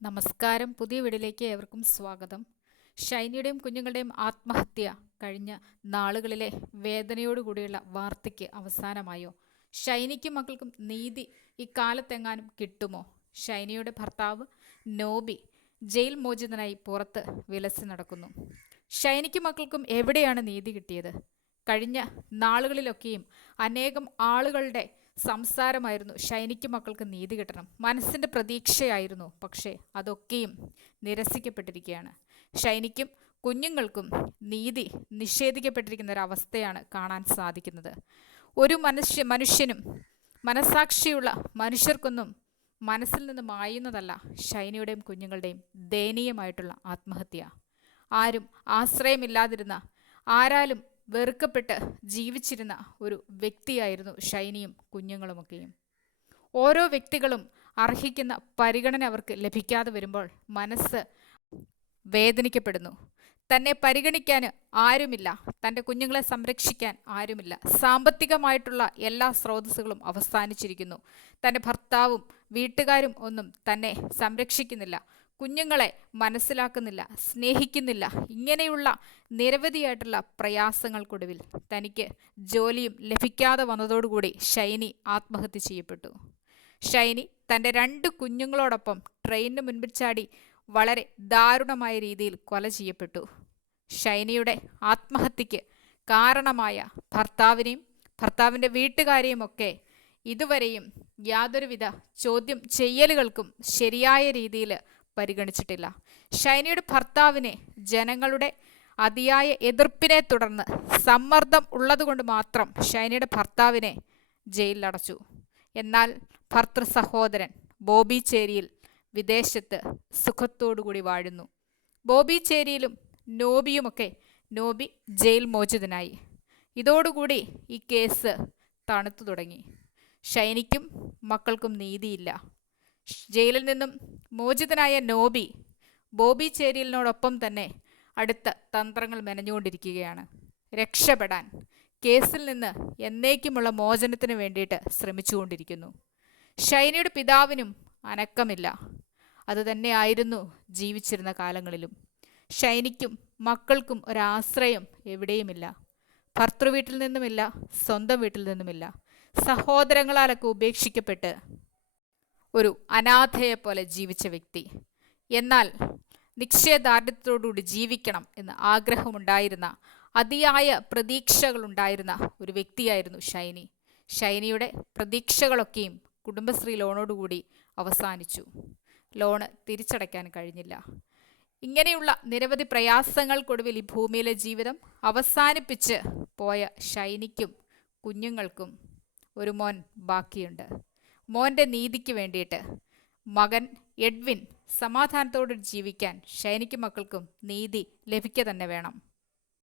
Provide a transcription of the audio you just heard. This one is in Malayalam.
നമസ്കാരം. പുതിയ വീഡിയോയിലേക്ക് ഏവർക്കും സ്വാഗതം. ഷൈനിയുടെയും കുഞ്ഞുങ്ങളുടെയും ആത്മഹത്യ കഴിഞ്ഞ നാളുകളിലെ വേദനയോടുകൂടിയുള്ള വാർത്തയ്ക്ക് അവസാനമായോ? ഷൈനിക്കും മക്കൾക്കും നീതി ഇക്കാലത്തെങ്ങാനും കിട്ടുമോ? ഷൈനിയുടെ ഭർത്താവ് നോബി ജയിൽ മോചിതനായി പുറത്ത് വിലസി നടക്കുന്നു. ഷൈനിക്കും മക്കൾക്കും എവിടെയാണ് നീതി കിട്ടിയത്? കഴിഞ്ഞ നാളുകളിലൊക്കെയും അനേകം ആളുകളുടെ സംസാരമായിരുന്നു ഷൈനിക്ക് മക്കൾക്ക് നീതി കിട്ടണം, മനസ്സിൻ്റെ പ്രതീക്ഷയായിരുന്നു. പക്ഷേ അതൊക്കെയും നിരസിക്കപ്പെട്ടിരിക്കുകയാണ്. ഷൈനിക്കും കുഞ്ഞുങ്ങൾക്കും നീതി നിഷേധിക്കപ്പെട്ടിരിക്കുന്ന ഒരവസ്ഥയാണ് കാണാൻ സാധിക്കുന്നത്. ഒരു മനുഷ്യനും മനസാക്ഷിയുള്ള മനുഷ്യർക്കൊന്നും മനസ്സിൽ നിന്ന് മായുന്നതല്ല ഷൈനിയുടെയും കുഞ്ഞുങ്ങളുടെയും ദയനീയമായിട്ടുള്ള ആത്മഹത്യ. ആരും ആശ്രയമില്ലാതിരുന്ന, ആരാലും വെറുക്കപ്പെട്ട് ജീവിച്ചിരുന്ന ഒരു വ്യക്തിയായിരുന്നു ഷൈനിയും കുഞ്ഞുങ്ങളുമൊക്കെയും. ഓരോ വ്യക്തികളും അർഹിക്കുന്ന പരിഗണന അവർക്ക് ലഭിക്കാതെ വരുമ്പോൾ മനസ്സ് വേദനിക്കപ്പെടുന്നു. തന്നെ പരിഗണിക്കാൻ ആരുമില്ല, തൻ്റെ കുഞ്ഞുങ്ങളെ സംരക്ഷിക്കാൻ ആരുമില്ല. സാമ്പത്തികമായിട്ടുള്ള എല്ലാ സ്രോതസ്സുകളും അവസാനിച്ചിരിക്കുന്നു. തൻ്റെ ഭർത്താവും വീട്ടുകാരും ഒന്നും തന്നെ സംരക്ഷിക്കുന്നില്ല, കുഞ്ഞുങ്ങളെ മനസ്സിലാക്കുന്നില്ല, സ്നേഹിക്കുന്നില്ല. ഇങ്ങനെയുള്ള നിരവധിയായിട്ടുള്ള പ്രയാസങ്ങൾക്കൊടുവിൽ തനിക്ക് ജോലിയും ലഭിക്കാതെ വന്നതോടുകൂടി ഷൈനി ആത്മഹത്യ ചെയ്യപ്പെട്ടു. ഷൈനി തൻ്റെ 2 കുഞ്ഞുങ്ങളോടൊപ്പം ട്രെയിനിന് മുൻപിൽ ചാടി വളരെ ദാരുണമായ രീതിയിൽ കൊല ചെയ്യപ്പെട്ടു. ഷൈനിയുടെ ആത്മഹത്യക്ക് കാരണമായ ഭർത്താവിനെയും ഭർത്താവിൻ്റെ വീട്ടുകാരെയും ഒക്കെ ഇതുവരെയും യാതൊരുവിധ ചോദ്യം ചെയ്യലുകൾക്കും ശരിയായ രീതിയിൽ പരിഗണിച്ചിട്ടില്ല. ഷൈനിയുടെ ഭർത്താവിനെ ജനങ്ങളുടെ അതിയായ എതിർപ്പിനെ തുടർന്ന് സമ്മർദ്ദം ഉള്ളതുകൊണ്ട് മാത്രം ഷൈനിയുടെ ഭർത്താവിനെ ജയിലിലടച്ചു. എന്നാൽ ഭർത്തൃ സഹോദരൻ ബോബി ചേരിയിൽ വിദേശത്ത് സുഖത്തോടുകൂടി വാഴുന്നു. ബോബി ചേരിയിലും നോബിയുമൊക്കെ നോബി ജയിൽ മോചിതനായി. ഇതോടുകൂടി ഈ കേസ് തണുത്തു തുടങ്ങി. ഷൈനിക്കും മക്കൾക്കും നീതിയില്ല. ജയിലിൽ നിന്നും മോചിതനായ നോബി ബോബി ചേരിയലിനോടൊപ്പം തന്നെ അടുത്ത തന്ത്രങ്ങൾ മെനഞ്ഞുകൊണ്ടിരിക്കുകയാണ്. രക്ഷപ്പെടാൻ, കേസിൽ നിന്ന് എന്നേക്കുമുള്ള മോചനത്തിന് വേണ്ടിയിട്ട് ശ്രമിച്ചുകൊണ്ടിരിക്കുന്നു. ഷൈനിയുടെ പിതാവിനും അനക്കമില്ല. അതുതന്നെയായിരുന്നു ജീവിച്ചിരുന്ന കാലങ്ങളിലും. ഷൈനിക്കും മക്കൾക്കും ഒരാശ്രയം എവിടെയുമില്ല. ഭർത്തൃവീട്ടിൽ നിന്നുമില്ല, സ്വന്തം വീട്ടിൽ നിന്നുമില്ല. സഹോദരങ്ങളാലൊക്കെ ഉപേക്ഷിക്കപ്പെട്ട് ഒരു അനാഥയെ പോലെ ജീവിച്ച വ്യക്തി. എന്നാൽ നിശ്ചയദാർഢ്യത്തോടുകൂടി ജീവിക്കണം എന്ന് ആഗ്രഹമുണ്ടായിരുന്ന, അതിയായ പ്രതീക്ഷകളുണ്ടായിരുന്ന ഒരു വ്യക്തിയായിരുന്നു ഷൈനി. ഷൈനിയുടെ പ്രതീക്ഷകളൊക്കെയും കുടുംബശ്രീ ലോണോടുകൂടി അവസാനിച്ചു. ലോണ് തിരിച്ചടയ്ക്കാൻ കഴിഞ്ഞില്ല. ഇങ്ങനെയുള്ള നിരവധി പ്രയാസങ്ങൾക്കൊടുവിൽ ഈ ഭൂമിയിലെ ജീവിതം അവസാനിപ്പിച്ച് പോയ ഷൈനിക്കും കുഞ്ഞുങ്ങൾക്കും ഒരു മോൻ ബാക്കിയുണ്ട്. മോൻ്റെ നീതിക്ക് വേണ്ടിയിട്ട് മകൻ എഡ്വിൻ സമാധാനത്തോടെ ജീവിക്കാൻ ഷൈനിക്കും മക്കൾക്കും നീതി ലഭിക്കുക തന്നെ വേണം.